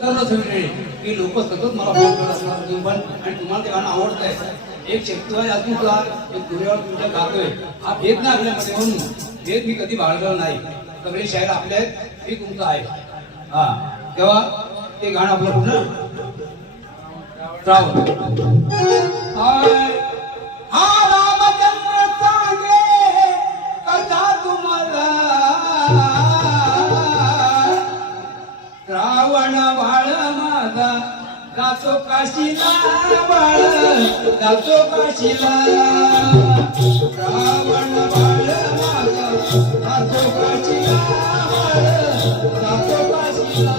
सर्व सगळे की लोक सतत मला फोन करत असणार तुम्ही पण आणि तुम्हाला ते गाणं आवडत आहे एक शक्तिवाय अजूनला एक दुर्यावर तुमच्या गातोय. हा भेद ना आपल्यामध्ये म्हणून. भेद मी कधी बाळगला नाही. सगळे शायर आपले आहेत हे तुमचं आहे. हा. तेव्हा ते गाणं आपलं पूर्ण राव हा रावण बाळ माझा जातो काशीला बाळ जातो काशीला. रावण बाळ माझा जातो काशीला बाळ जातो काशीला.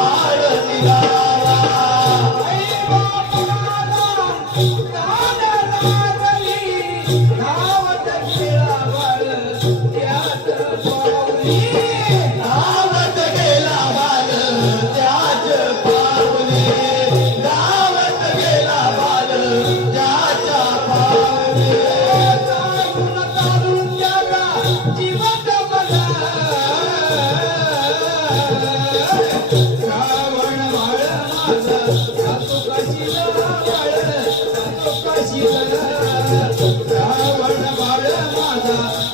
बोला.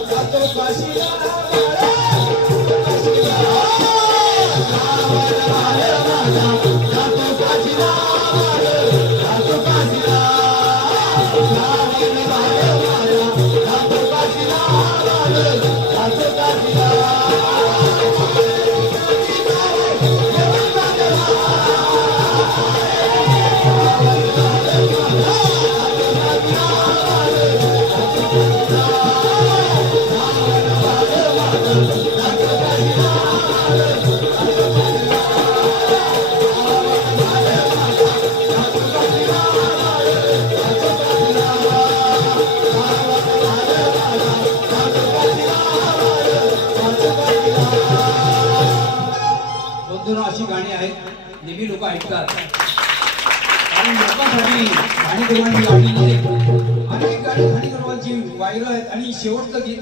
जातो काशीला बंधूंनो अशी गाणी आहेत नेहमी लोक ऐकतात. आणि लोकांसाठी गाणी गुरुवांची गाणी अनेक गाणी गाणी गुरुवांची वायरल आहेत आणि शेवटचं गीत